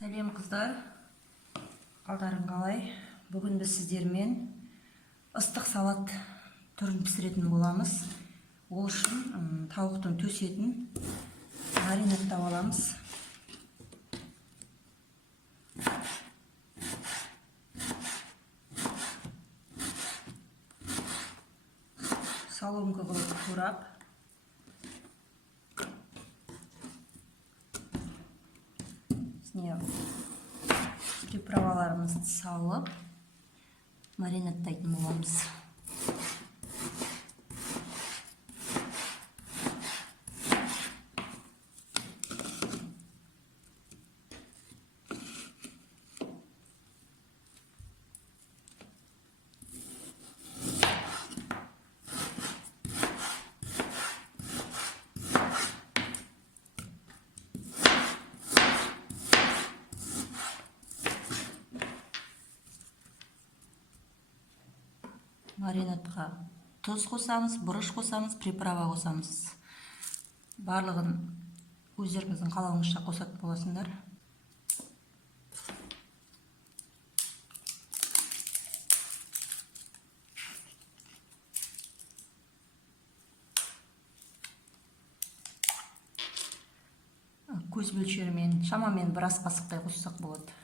Сәлем қыздар, қалдарың қалай? Бүгін біз сіздермен ыстық салат түрін пісіретін боламыз. Ол үшін тауықтың төс етін маринадтап аламыз. Соломка қылып турап, приправаларымызды салып маринадтайтын боламыз. Маринадқа тұз қосамыз, бұрыш қосамыз, приправа қосамыз. Барлығын өздеріңіздің қалауыңызша қосатын боласыңдар. Көз мөлшерімен шамамен бір ас қасықтай қоссақ болады.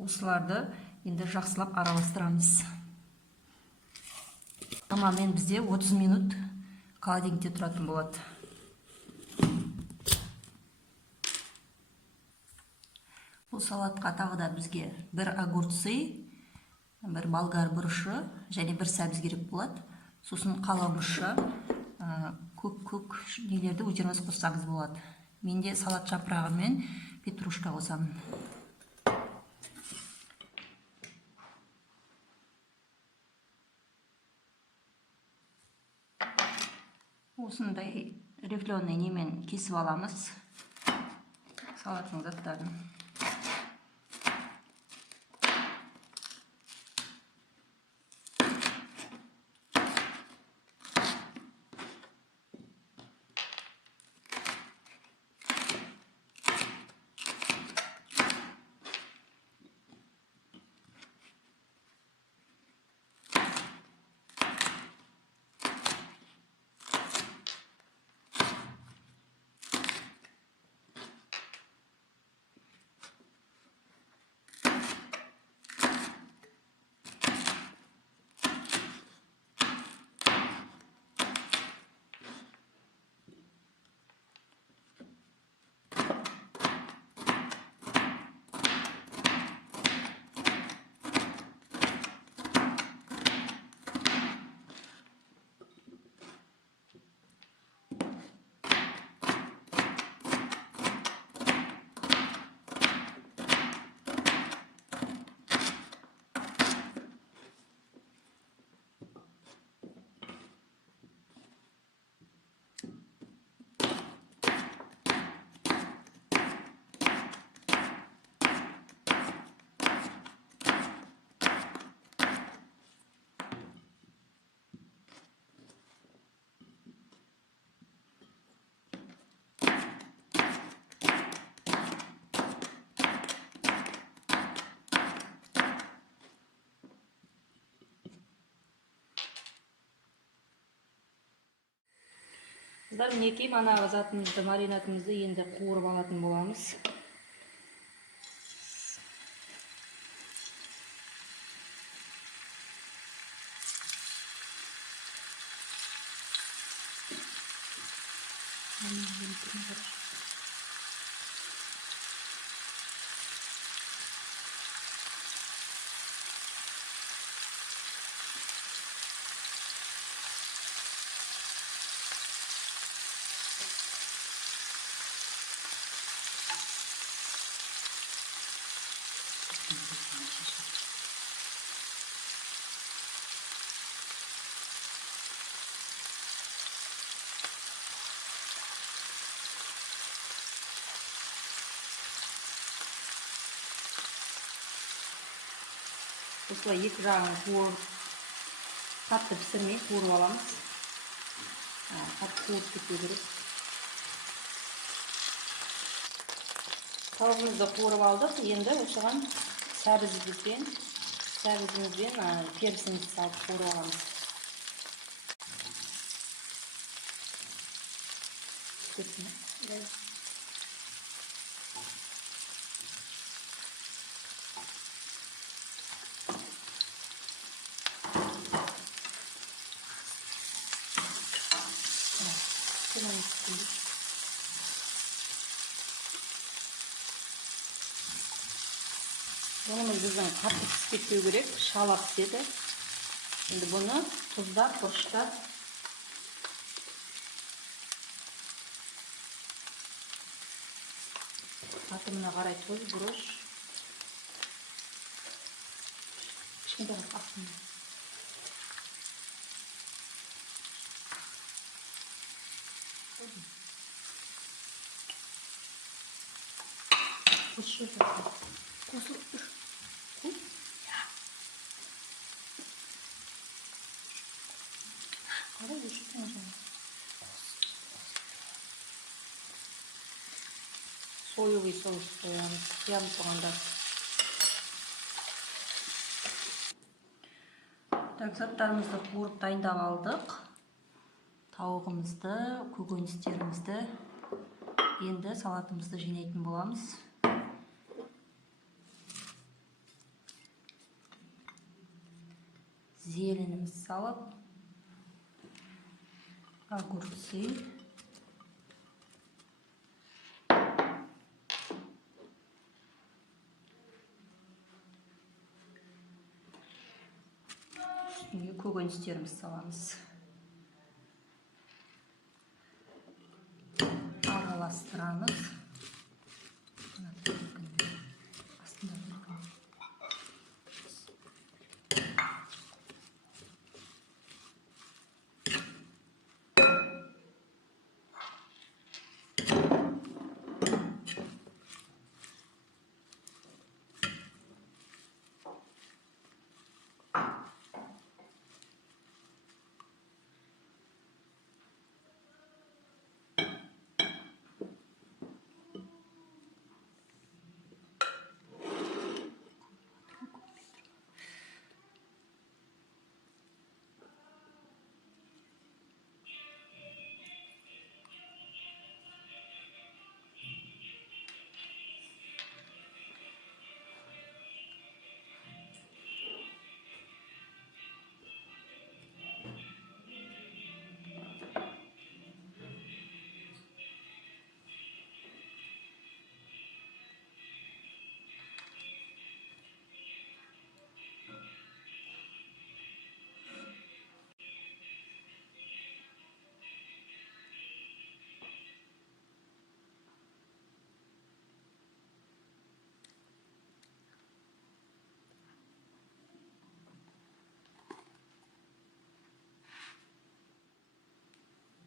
Осыларды енді жақсылап араластырамыз. Шамамен бізде 30 минут холодильникте тұратын болады. Бұл салатқа тағы да бізге бір огурцы, бір болгар бұрышы және бір сәбіз керек болады. Сосын қалауымызша көк нелерді өздеріңіз қоссаңыз болады. Менде салат жапырағы мен петрушка қосамын. Осындай рифленый немен кесіп аламыз салаттың заттарын. Қыздар, мінекей манағы затымызды, маринадымызды енді қуырып алатын боламыз. осылай екі жағын қуырып Қатты пісірмей қуырып аламыз. Қатты қуырып кетпеу керек. Тауығымызды қуырып алдық. Енді осыған сәбізімізбен перісімізді салып қуырып аламыз. Бұнымыз біздің қатты пісіп кетпеу керек, шала піседі. Енді бұны тұздап, бұрыштап қатымына қарай тұз, бұрыш. Кішкентай қыз астында. Соевый соус қоямыз, қиямыз бұғанда. Заттарымызды қуырып дайындап алдық. Тауығымызды, көкөністерімізді, енді салатымызды жинайтын боламыз. Зеленіміз салып, огурцы, үстіне көкөністеріміз саламыз. Араластырамыз.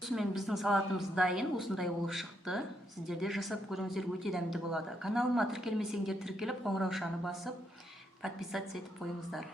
Осымен біздің салатымыз дайын, осындай болып шықты. Сіздер де жасап көріңіздер, өте дәмді болады. Каналыма тіркелмесеңдер тіркеліп, қоңыраушаны басып, подписаться етіп қойыңыздар.